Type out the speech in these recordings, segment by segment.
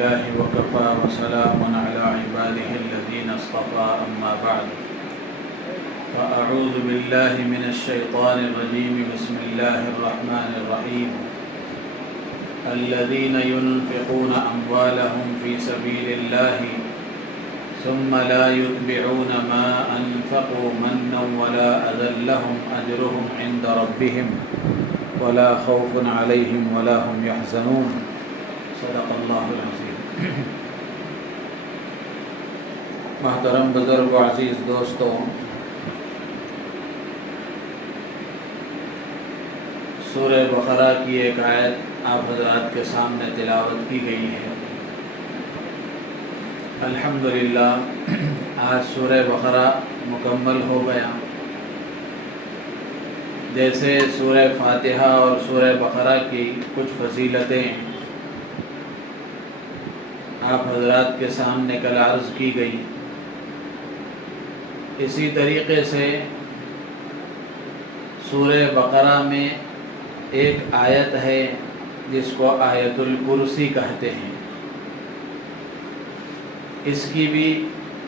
لله وكفى وسلام على عباده الذين اصطفى أما بعد فأعوذ بالله من الشيطان الرجيم بسم الله الرحمن الرحيم الذين ينفقون أموالهم في سبيل الله ثم لا يتبعون ما أنفقوا منا ولا أذى لهم أجرهم عند ربهم ولا خوف عليهم ولا هم يحزنون صدق اللہ العظیم۔ محترم بزرگ و عزیز دوستوں، سورہ بقرہ کی ایک آیت آپ حضرات کے سامنے تلاوت کی گئی ہے۔ الحمدللہ آج سورہ بقرہ مکمل ہو گیا۔ جیسے سورہ فاتحہ اور سورہ بقرہ کی کچھ فضیلتیں آپ حضرات کے سامنے کل عرض کی گئی، اسی طریقے سے سورہ بقرہ میں ایک آیت ہے جس کو آیت الکرسی کہتے ہیں۔ اس کی بھی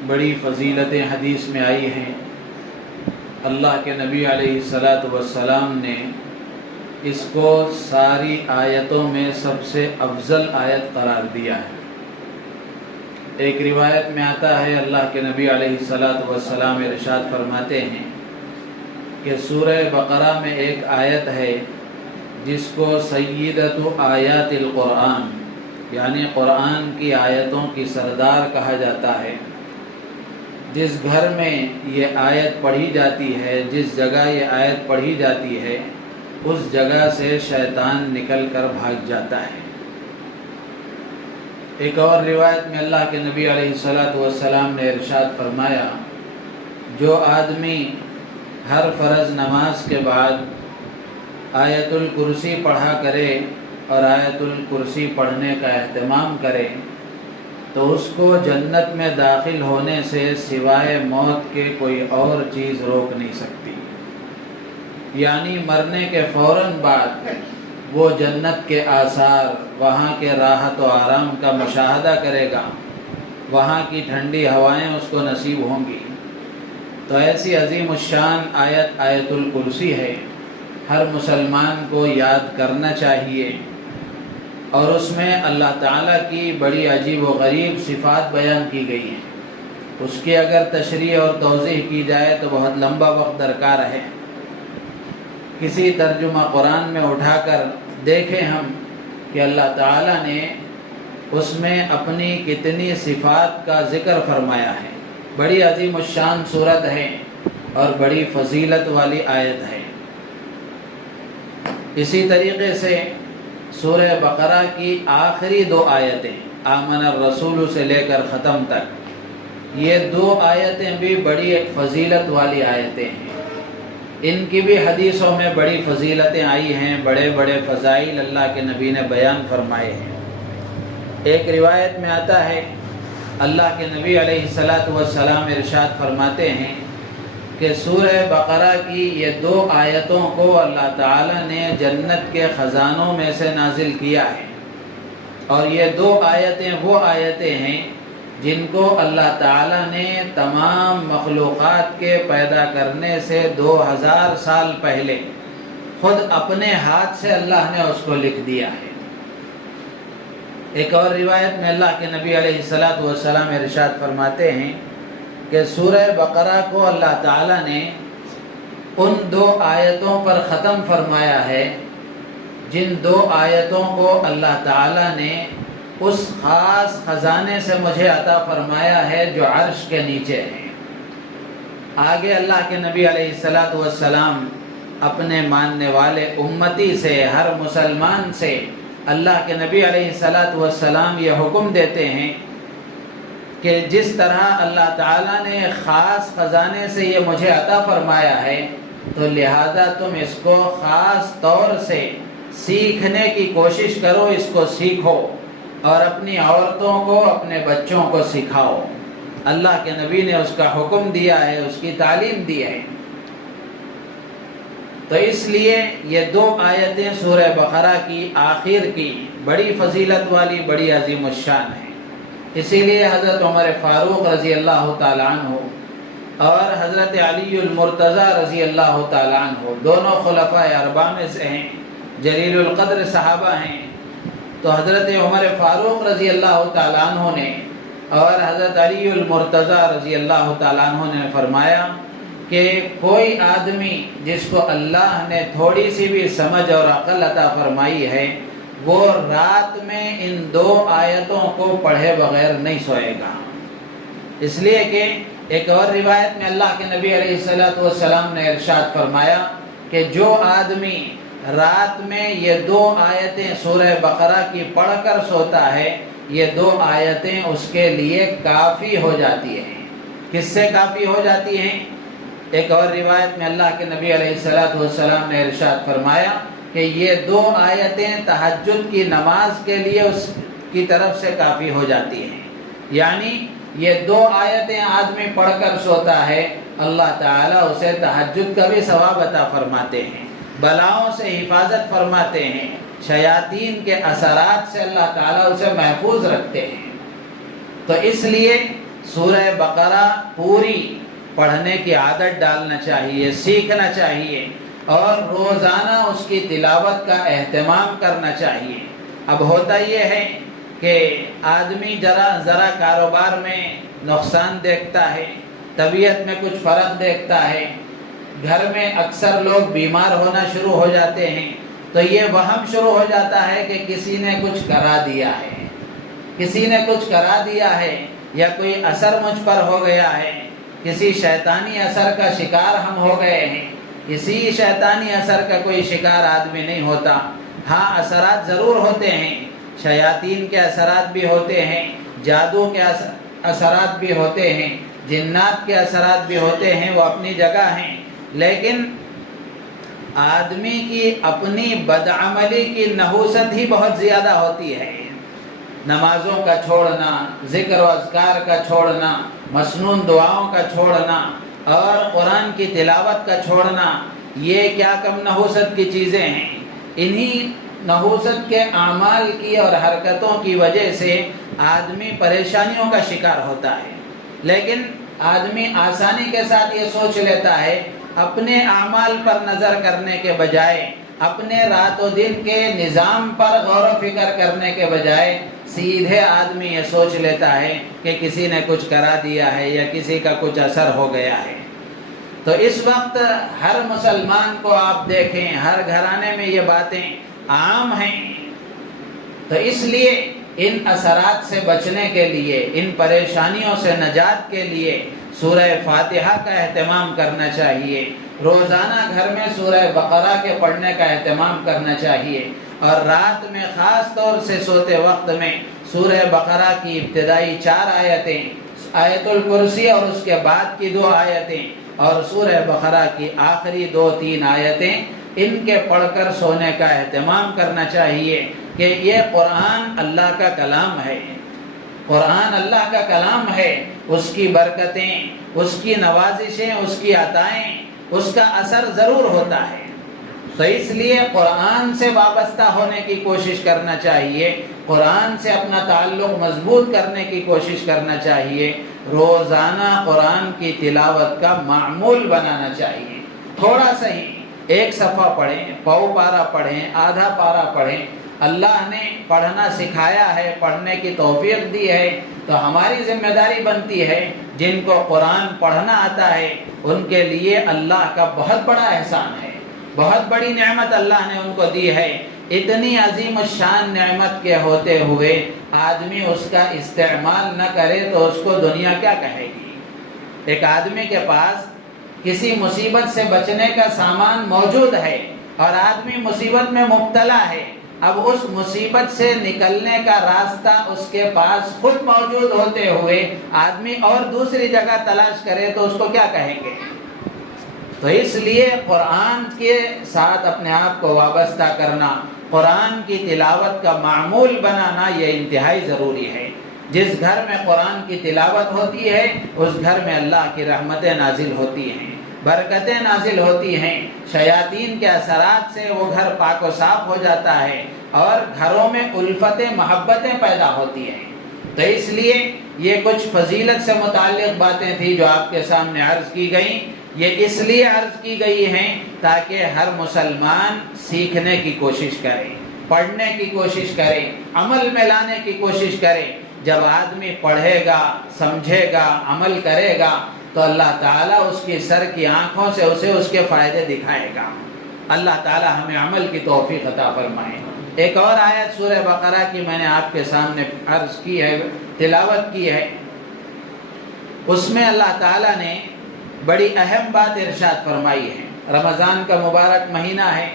بڑی فضیلتیں حدیث میں آئی ہیں۔ اللہ کے نبی علیہ السلام نے اس کو ساری آیتوں میں سب سے افضل آیت قرار دیا ہے۔ ایک روایت میں آتا ہے اللہ کے نبی علیہ السلام ارشاد فرماتے ہیں کہ سورہ بقرہ میں ایک آیت ہے جس کو سیدۃ آیات القرآن یعنی قرآن کی آیتوں کی سردار کہا جاتا ہے۔ جس گھر میں یہ آیت پڑھی جاتی ہے، جس جگہ یہ آیت پڑھی جاتی ہے، اس جگہ سے شیطان نکل کر بھاگ جاتا ہے۔ ایک اور روایت میں اللہ کے نبی علیہ السلام نے ارشاد فرمایا، جو آدمی ہر فرض نماز کے بعد آیت الکرسی پڑھا کرے اور آیت الکرسی پڑھنے کا اہتمام کرے تو اس کو جنت میں داخل ہونے سے سوائے موت کے کوئی اور چیز روک نہیں سکتی۔ یعنی مرنے کے فوراً بعد وہ جنت کے آثار، وہاں کے راحت و آرام کا مشاہدہ کرے گا، وہاں کی ٹھنڈی ہوائیں اس کو نصیب ہوں گی۔ تو ایسی عظیم الشان آیت الکرسی ہے، ہر مسلمان کو یاد کرنا چاہیے، اور اس میں اللہ تعالیٰ کی بڑی عجیب و غریب صفات بیان کی گئی ہیں۔ اس کی اگر تشریح اور توضیح کی جائے تو بہت لمبا وقت درکار ہے۔ کسی ترجمہ قرآن میں اٹھا کر دیکھیں ہم کہ اللہ تعالیٰ نے اس میں اپنی کتنی صفات کا ذکر فرمایا ہے۔ بڑی عظیم الشان صورت ہے اور بڑی فضیلت والی آیت ہے۔ اسی طریقے سے سورہ بقرہ کی آخری دو آیتیں آمن الرسول سے لے کر ختم تک، یہ دو آیتیں بھی بڑی فضیلت والی آیتیں ہیں۔ ان کی بھی حدیثوں میں بڑی فضیلتیں آئی ہیں، بڑے بڑے فضائل اللہ کے نبی نے بیان فرمائے ہیں۔ ایک روایت میں آتا ہے اللہ کے نبی علیہ السلام ارشاد فرماتے ہیں کہ سورہ بقرہ کی یہ دو آیتوں کو اللہ تعالیٰ نے جنت کے خزانوں میں سے نازل کیا ہے، اور یہ دو آیتیں وہ آیتیں ہیں جن کو اللہ تعالیٰ نے تمام مخلوقات کے پیدا کرنے سے 2000 سال پہلے خود اپنے ہاتھ سے اللہ نے اس کو لکھ دیا ہے۔ ایک اور روایت میں اللہ کے نبی علیہ السلام ارشاد فرماتے ہیں کہ سورہ بقرہ کو اللہ تعالیٰ نے ان دو آیتوں پر ختم فرمایا ہے جن دو آیتوں کو اللہ تعالیٰ نے اس خاص خزانے سے مجھے عطا فرمایا ہے جو عرش کے نیچے ہے۔ آگے اللہ کے نبی علیہ السلام اپنے ماننے والے امتی سے، ہر مسلمان سے اللہ کے نبی علیہ السلام یہ حکم دیتے ہیں کہ جس طرح اللہ تعالیٰ نے خاص خزانے سے یہ مجھے عطا فرمایا ہے تو لہذا تم اس کو خاص طور سے سیکھنے کی کوشش کرو، اس کو سیکھو اور اپنی عورتوں کو، اپنے بچوں کو سکھاؤ۔ اللہ کے نبی نے اس کا حکم دیا ہے، اس کی تعلیم دی ہے۔ تو اس لیے یہ دو آیتیں سورہ بقرہ کی آخر کی بڑی فضیلت والی، بڑی عظیم الشان ہے۔ اسی لیے حضرت عمر فاروق رضی اللہ تعالیٰ عنہ اور حضرت علی المرتضیٰ رضی اللہ تعالیٰ عنہ دونوں خلفاء اربعہ میں سے ہیں، جلیل القدر صحابہ ہیں۔ تو حضرت عمر فاروق رضی اللہ تعالیٰ عنہ نے اور حضرت علی المرتضیٰ رضی اللہ تعالیٰ عنہ نے فرمایا کہ کوئی آدمی جس کو اللہ نے تھوڑی سی بھی سمجھ اور عقل عطا فرمائی ہے، وہ رات میں ان 2 آیتوں کو پڑھے بغیر نہیں سوئے گا۔ اس لیے کہ ایک اور روایت میں اللہ کے نبی علیہ السلام نے ارشاد فرمایا کہ جو آدمی رات میں یہ 2 آیتیں سورہ بقرہ کی پڑھ کر سوتا ہے، یہ 2 آیتیں اس کے لیے کافی ہو جاتی ہیں۔ کس سے کافی ہو جاتی ہیں؟ ایک اور روایت میں اللہ کے نبی علیہ السلام نے ارشاد فرمایا کہ یہ 2 آیتیں تہجد کی نماز کے لیے اس کی طرف سے کافی ہو جاتی ہیں۔ یعنی یہ 2 آیتیں آدمی پڑھ کر سوتا ہے، اللہ تعالیٰ اسے تہجد کا بھی ثواب عطا فرماتے ہیں، بلاؤں سے حفاظت فرماتے ہیں، شیاطین کے اثرات سے اللہ تعالیٰ اسے محفوظ رکھتے ہیں۔ تو اس لیے سورہ بقرہ پوری پڑھنے کی عادت ڈالنا چاہیے، سیکھنا چاہیے اور روزانہ اس کی تلاوت کا اہتمام کرنا چاہیے۔ اب ہوتا یہ ہے کہ آدمی ذرا کاروبار میں نقصان دیکھتا ہے، طبیعت میں کچھ فرق دیکھتا ہے، گھر میں اکثر لوگ بیمار ہونا شروع ہو جاتے ہیں، تو یہ وہم شروع ہو جاتا ہے کہ کسی نے کچھ کرا دیا ہے، کسی نے کچھ کرا دیا ہے، یا کوئی اثر مجھ پر ہو گیا ہے، کسی شیطانی اثر کا شکار ہم ہو گئے ہیں۔ کسی شیطانی اثر کا کوئی شکار آدمی نہیں ہوتا۔ ہاں اثرات ضرور ہوتے ہیں، شیاطین کے اثرات بھی ہوتے ہیں، جادو کے اثرات بھی ہوتے ہیں، جنات کے اثرات بھی ہوتے ہیں، وہ اپنی جگہ ہیں، لیکن آدمی کی اپنی بدعملی کی نحوست ہی بہت زیادہ ہوتی ہے۔ نمازوں کا چھوڑنا، ذکر و اذکار کا چھوڑنا، مسنون دعاؤں کا چھوڑنا اور قرآن کی تلاوت کا چھوڑنا، یہ کیا کم نحوست کی چیزیں ہیں۔ انہی نحوست کے اعمال کی اور حرکتوں کی وجہ سے آدمی پریشانیوں کا شکار ہوتا ہے۔ لیکن آدمی آسانی کے ساتھ یہ سوچ لیتا ہے، اپنے اعمال پر نظر کرنے کے بجائے، اپنے رات و دن کے نظام پر غور و فکر کرنے کے بجائے سیدھے آدمی یہ سوچ لیتا ہے کہ کسی نے کچھ کرا دیا ہے یا کسی کا کچھ اثر ہو گیا ہے۔ تو اس وقت ہر مسلمان کو آپ دیکھیں، ہر گھرانے میں یہ باتیں عام ہیں۔ تو اس لیے ان اثرات سے بچنے کے لیے، ان پریشانیوں سے نجات کے لیے سورہ فاتحہ کا اہتمام کرنا چاہیے، روزانہ گھر میں سورہ بقرہ کے پڑھنے کا اہتمام کرنا چاہیے، اور رات میں خاص طور سے سوتے وقت میں سورہ بقرہ کی ابتدائی 4 آیتیں، آیت الکرسی اور اس کے بعد کی 2 آیتیں اور سورہ بقرہ کی آخری 2-3 آیتیں، ان کے پڑھ کر سونے کا اہتمام کرنا چاہیے کہ یہ قرآن اللہ کا کلام ہے، قرآن اللہ کا کلام ہے، اس کی برکتیں، اس کی نوازشیں، اس کی عطائیں، اس کا اثر ضرور ہوتا ہے۔ تو اس لیے قرآن سے وابستہ ہونے کی کوشش کرنا چاہیے، قرآن سے اپنا تعلق مضبوط کرنے کی کوشش کرنا چاہیے، روزانہ قرآن کی تلاوت کا معمول بنانا چاہیے۔ تھوڑا سا ہی 1 صفحہ پڑھیں، پاؤ پارا پڑھیں، آدھا پارا پڑھیں، اللہ نے پڑھنا سکھایا ہے، پڑھنے کی توفیق دی ہے، تو ہماری ذمہ داری بنتی ہے جن کو قرآن پڑھنا آتا ہے ان کے لیے اللہ کا بہت بڑا احسان ہے، بہت بڑی نعمت اللہ نے ان کو دی ہے۔ اتنی عظیم الشان نعمت کے ہوتے ہوئے آدمی اس کا استعمال نہ کرے تو اس کو دنیا کیا کہے گی۔ ایک آدمی کے پاس کسی مصیبت سے بچنے کا سامان موجود ہے اور آدمی مصیبت میں مبتلا ہے، اب اس مصیبت سے نکلنے کا راستہ اس کے پاس خود موجود ہوتے ہوئے آدمی اور دوسری جگہ تلاش کرے تو اس کو کیا کہیں گے۔ تو اس لیے قرآن کے ساتھ اپنے آپ کو وابستہ کرنا، قرآن کی تلاوت کا معمول بنانا، یہ انتہائی ضروری ہے۔ جس گھر میں قرآن کی تلاوت ہوتی ہے اس گھر میں اللہ کی رحمتیں نازل ہوتی ہیں، برکتیں نازل ہوتی ہیں، شیاطین کے اثرات سے وہ گھر پاک و صاف ہو جاتا ہے، اور گھروں میں الفتیں محبتیں پیدا ہوتی ہیں۔ تو اس لیے یہ کچھ فضیلت سے متعلق باتیں تھیں جو آپ کے سامنے عرض کی گئیں۔ یہ اس لیے عرض کی گئی ہیں تاکہ ہر مسلمان سیکھنے کی کوشش کرے، پڑھنے کی کوشش کرے، عمل میں لانے کی کوشش کرے۔ جب آدمی پڑھے گا، سمجھے گا، عمل کرے گا تو اللہ تعالیٰ اس کی سر کی آنکھوں سے اسے اس کے فائدے دکھائے گا۔ اللہ تعالیٰ ہمیں عمل کی توفیق عطا فرمائے۔ ایک اور آیت سورہ بقرہ کی میں نے آپ کے سامنے عرض کی ہے، تلاوت کی ہے۔ اس میں اللہ تعالیٰ نے بڑی اہم بات ارشاد فرمائی ہے۔ رمضان کا مبارک مہینہ ہے۔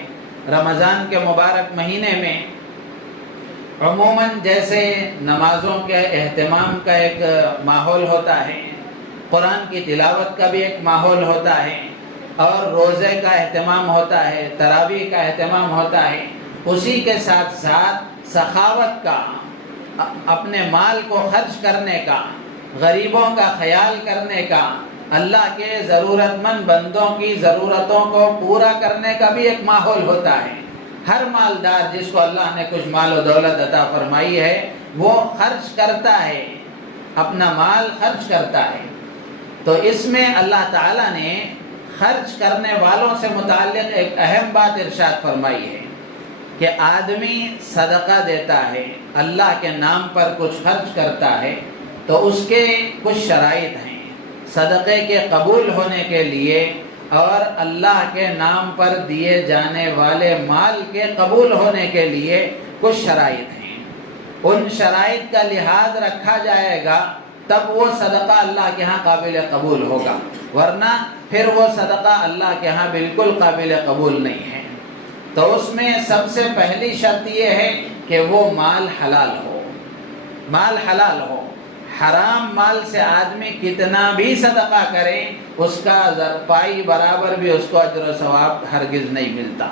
رمضان کے مبارک مہینے میں عموماً جیسے نمازوں کے اہتمام کا ایک ماحول ہوتا ہے، قرآن کی تلاوت کا بھی ایک ماحول ہوتا ہے، اور روزے کا اہتمام ہوتا ہے، تراویح کا اہتمام ہوتا ہے، اسی کے ساتھ ساتھ سخاوت کا، اپنے مال کو خرچ کرنے کا، غریبوں کا خیال کرنے کا، اللہ کے ضرورت مند بندوں کی ضرورتوں کو پورا کرنے کا بھی ایک ماحول ہوتا ہے۔ ہر مالدار جس کو اللہ نے کچھ مال و دولت عطا فرمائی ہے وہ خرچ کرتا ہے، اپنا مال خرچ کرتا ہے۔ تو اس میں اللہ تعالیٰ نے خرچ کرنے والوں سے متعلق ایک اہم بات ارشاد فرمائی ہے کہ آدمی صدقہ دیتا ہے، اللہ کے نام پر کچھ خرچ کرتا ہے تو اس کے کچھ شرائط ہیں۔ صدقے کے قبول ہونے کے لیے اور اللہ کے نام پر دیے جانے والے مال کے قبول ہونے کے لیے کچھ شرائط ہیں۔ ان شرائط کا لحاظ رکھا جائے گا تب وہ صدقہ اللہ کے ہاں قابل قبول ہوگا، ورنہ پھر وہ صدقہ اللہ کے ہاں بالکل قابل قبول نہیں ہے۔ تو اس میں سب سے پہلی شرط یہ ہے کہ وہ مال حلال ہو، مال حلال ہو۔ حرام مال سے آدمی کتنا بھی صدقہ کرے اس کا پائی برابر بھی اس کو اجر و ثواب ہرگز نہیں ملتا،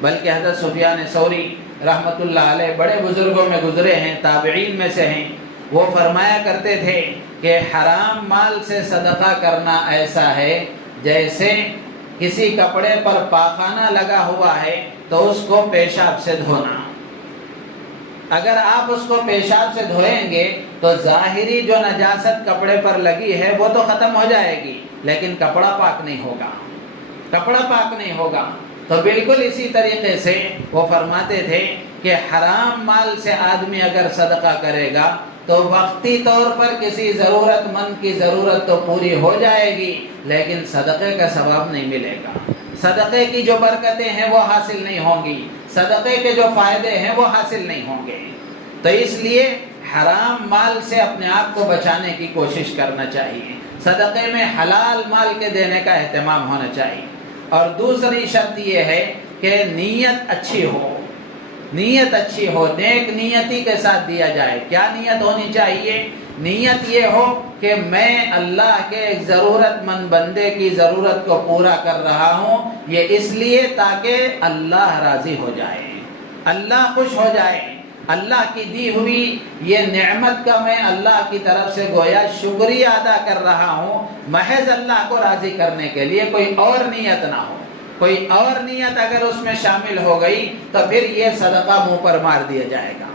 بلکہ حضرت سفیان ثوری رحمۃ اللہ علیہ بڑے بزرگوں میں گزرے ہیں، تابعین میں سے ہیں، وہ فرمایا کرتے تھے کہ حرام مال سے صدقہ کرنا ایسا ہے جیسے کسی کپڑے پر پاخانہ لگا ہوا ہے تو اس کو پیشاب سے دھونا۔ اگر آپ اس کو پیشاب سے دھوئیں گے تو ظاہری جو نجاست کپڑے پر لگی ہے وہ تو ختم ہو جائے گی، لیکن کپڑا پاک نہیں ہوگا، کپڑا پاک نہیں ہوگا۔ تو بالکل اسی طریقے سے وہ فرماتے تھے کہ حرام مال سے آدمی اگر صدقہ کرے گا تو وقتی طور پر کسی ضرورت مند کی ضرورت تو پوری ہو جائے گی، لیکن صدقے کا ثواب نہیں ملے گا، صدقے کی جو برکتیں ہیں وہ حاصل نہیں ہوں گی، صدقے کے جو فائدے ہیں وہ حاصل نہیں ہوں گے۔ تو اس لیے حرام مال سے اپنے آپ کو بچانے کی کوشش کرنا چاہیے، صدقے میں حلال مال کے دینے کا اہتمام ہونا چاہیے۔ اور دوسری شرط یہ ہے کہ نیت اچھی ہو، نیت اچھی ہو، نیک نیتی کے ساتھ دیا جائے۔ کیا نیت ہونی چاہیے؟ نیت یہ ہو کہ میں اللہ کے ایک ضرورت مند بندے کی ضرورت کو پورا کر رہا ہوں، یہ اس لیے تاکہ اللہ راضی ہو جائے، اللہ خوش ہو جائے۔ اللہ کی دی ہوئی یہ نعمت کا میں اللہ کی طرف سے گویا شکریہ ادا کر رہا ہوں، محض اللہ کو راضی کرنے کے لیے، کوئی اور نیت نہ ہو۔ کوئی اور نیت اگر اس میں شامل ہو گئی تو پھر یہ صدقہ منہ پر مار دیا جائے گا۔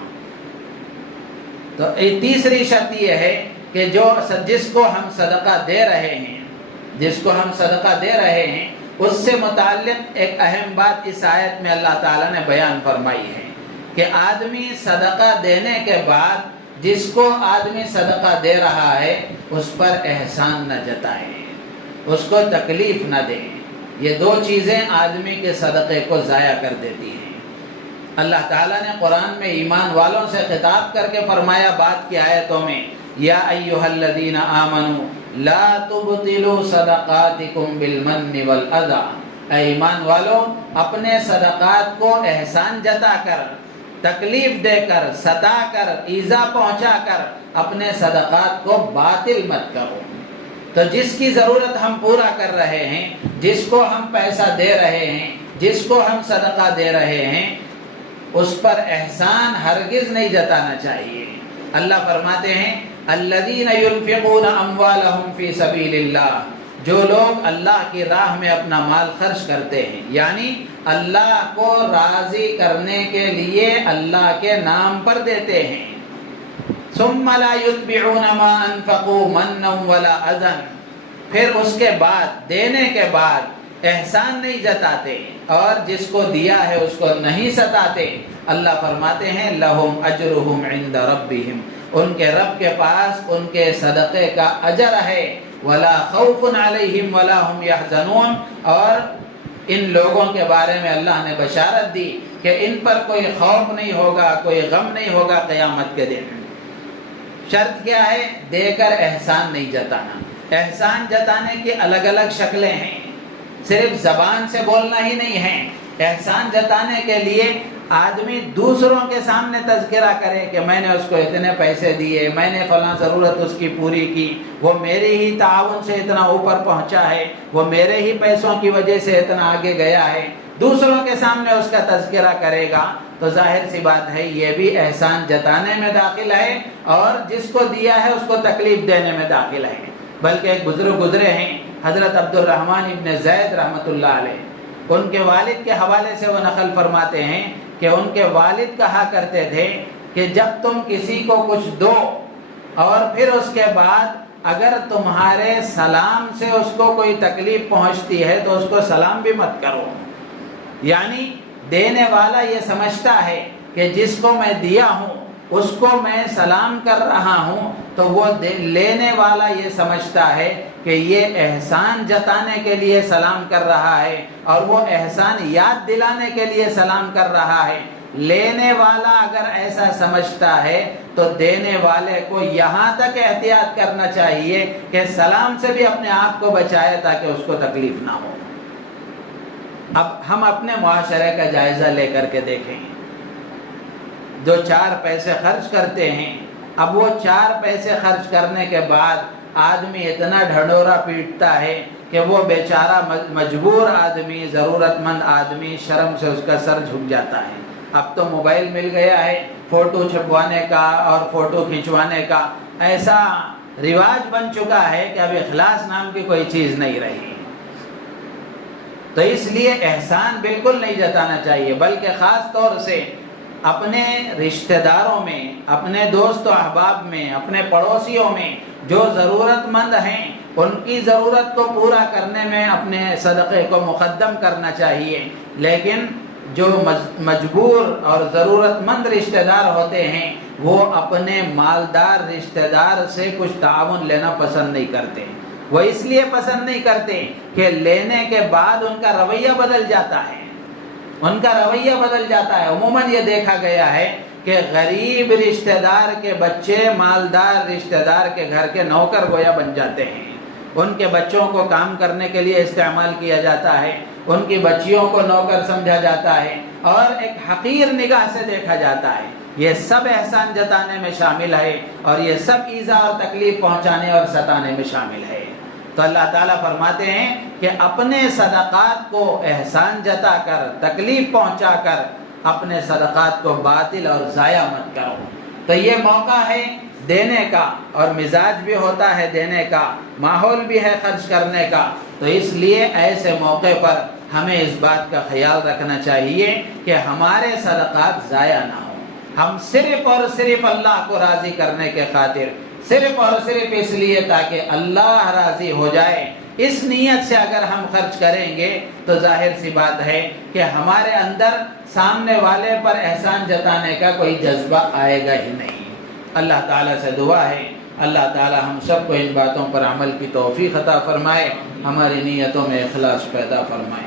تو تیسری شرط یہ ہے کہ جس کو ہم صدقہ دے رہے ہیں، جس کو ہم صدقہ دے رہے ہیں اس سے متعلق ایک اہم بات اس آیت میں اللہ تعالیٰ نے بیان فرمائی ہے کہ آدمی صدقہ دینے کے بعد جس کو آدمی صدقہ دے رہا ہے اس پر احسان نہ جتائے، اس کو تکلیف نہ دے۔ یہ دو چیزیں آدمی کے صدقے کو ضائع کر دیتی ہیں۔ اللہ تعالیٰ نے قرآن میں ایمان والوں سے خطاب کر کے فرمایا بعد کی آیتوں میں، یا ایھا الذین آمنوا لا تبطلوا صدقاتکم بالمن والاذی، اے ایمان والو اپنے صدقات کو احسان جتا کر، تکلیف دے کر، ستا کر، ایذا پہنچا کر اپنے صدقات کو باطل مت کرو۔ تو جس کی ضرورت ہم پورا کر رہے ہیں، جس کو ہم پیسہ دے رہے ہیں، جس کو ہم صدقہ دے رہے ہیں، اس پر احسان ہرگز نہیں جتانا چاہیے۔ اللہ فرماتے ہیں الذین ينفقون اموالهم فی سبیل اللہ، جو لوگ اللہ کی راہ میں اپنا مال خرچ کرتے ہیں، یعنی اللہ کو راضی کرنے کے لیے اللہ کے نام پر دیتے ہیں، ثم لا يتبعون ما انفقوا منا ولا اذى، پھر اس کے بعد دینے کے بعد احسان نہیں جتاتے اور جس کو دیا ہے اس کو نہیں ستاتے، اللہ فرماتے ہیں لہم اجرہم عند ربہم، ان کے رب کے پاس ان کے صدقے کا اجر ہے، ولا خوف علیہم ولا هم يحزنون، اور ان لوگوں کے بارے میں اللہ نے بشارت دی کہ ان پر کوئی خوف نہیں ہوگا، کوئی غم نہیں ہوگا قیامت کے دن۔ شرط کیا ہے؟ دے کر احسان نہیں جتانا۔ احسان جتانے کی الگ الگ شکلیں ہیں، صرف زبان سے بولنا ہی نہیں ہے۔ احسان جتانے کے لیے آدمی دوسروں کے سامنے تذکرہ کرے کہ میں نے اس کو اتنے پیسے دیے، میں نے فلاں ضرورت اس کی پوری کی، وہ میری ہی تعاون سے اتنا اوپر پہنچا ہے، وہ میرے ہی پیسوں کی وجہ سے اتنا آگے گیا ہے، دوسروں کے سامنے اس کا تذکرہ کرے گا تو ظاہر سی بات ہے یہ بھی احسان جتانے میں داخل ہے اور جس کو دیا ہے اس کو تکلیف دینے میں داخل ہے۔ بلکہ ایک بزرگ گزرے ہیں حضرت عبد الرحمن ابن زید رحمۃ اللہ علیہ، ان کے والد کے حوالے سے وہ نقل فرماتے ہیں کہ ان کے والد کہا کرتے تھے کہ جب تم کسی کو کچھ دو اور پھر اس کے بعد اگر تمہارے سلام سے اس کو کوئی تکلیف پہنچتی ہے تو اس کو سلام بھی مت کرو، یعنی دینے والا یہ سمجھتا ہے کہ جس کو میں دیا ہوں اس کو میں سلام کر رہا ہوں، تو وہ لینے والا یہ سمجھتا ہے کہ یہ احسان جتانے کے لیے سلام کر رہا ہے اور وہ احسان یاد دلانے کے لیے سلام کر رہا ہے۔ لینے والا اگر ایسا سمجھتا ہے تو دینے والے کو یہاں تک احتیاط کرنا چاہیے کہ سلام سے بھی اپنے آپ کو بچائے تاکہ اس کو تکلیف نہ ہو۔ اب ہم اپنے معاشرے کا جائزہ لے کر کے دیکھیں، جو 4 پیسے خرچ کرتے ہیں، اب وہ 4 پیسے خرچ کرنے کے بعد آدمی اتنا ڈھنڈورا پیٹتا ہے کہ وہ بیچارہ مجبور آدمی، ضرورت مند آدمی شرم سے اس کا سر جھک جاتا ہے۔ اب تو موبائل مل گیا ہے، فوٹو چھپوانے کا اور فوٹو کھنچوانے کا ایسا رواج بن چکا ہے کہ اب اخلاص نام کی کوئی چیز نہیں رہی۔ تو اس لیے احسان بالکل نہیں جتانا چاہیے، بلکہ خاص طور سے اپنے رشتہ داروں میں، اپنے دوست و احباب میں، اپنے پڑوسیوں میں جو ضرورت مند ہیں ان کی ضرورت کو پورا کرنے میں اپنے صدقے کو مقدم کرنا چاہیے، لیکن جو مجبور اور ضرورت مند رشتہ دار ہوتے ہیں وہ اپنے مالدار رشتہ دار سے کچھ تعاون لینا پسند نہیں کرتے۔ وہ اس لیے پسند نہیں کرتے کہ لینے کے بعد ان کا رویہ بدل جاتا ہے، ان کا رویہ بدل جاتا ہے۔ عموماً یہ دیکھا گیا ہے کہ غریب رشتہ دار کے بچے مالدار رشتہ دار کے گھر کے نوکر گویا بن جاتے ہیں، ان کے بچوں کو کام کرنے کے لیے استعمال کیا جاتا ہے، ان کی بچیوں کو نوکر سمجھا جاتا ہے اور ایک حقیر نگاہ سے دیکھا جاتا ہے۔ یہ سب احسان جتانے میں شامل ہے اور یہ سب ایذا اور تکلیف پہنچانے اور ستانے میں شامل ہے۔ تو اللہ تعالیٰ فرماتے ہیں کہ اپنے صدقات کو احسان جتا کر، تکلیف پہنچا کر اپنے صدقات کو باطل اور ضائع مت کرو۔ تو یہ موقع ہے دینے کا، اور مزاج بھی ہوتا ہے دینے کا، ماحول بھی ہے خرچ کرنے کا۔ تو اس لیے ایسے موقع پر ہمیں اس بات کا خیال رکھنا چاہیے کہ ہمارے صدقات ضائع نہ ہوں۔ ہم صرف اور صرف اللہ کو راضی کرنے کے خاطر، صرف اور صرف اس لیے تاکہ اللہ راضی ہو جائے، اس نیت سے اگر ہم خرچ کریں گے تو ظاہر سی بات ہے کہ ہمارے اندر سامنے والے پر احسان جتانے کا کوئی جذبہ آئے گا ہی نہیں۔ اللہ تعالیٰ سے دعا ہے اللہ تعالیٰ ہم سب کو ان باتوں پر عمل کی توفیق عطا فرمائے، ہماری نیتوں میں اخلاص پیدا فرمائے۔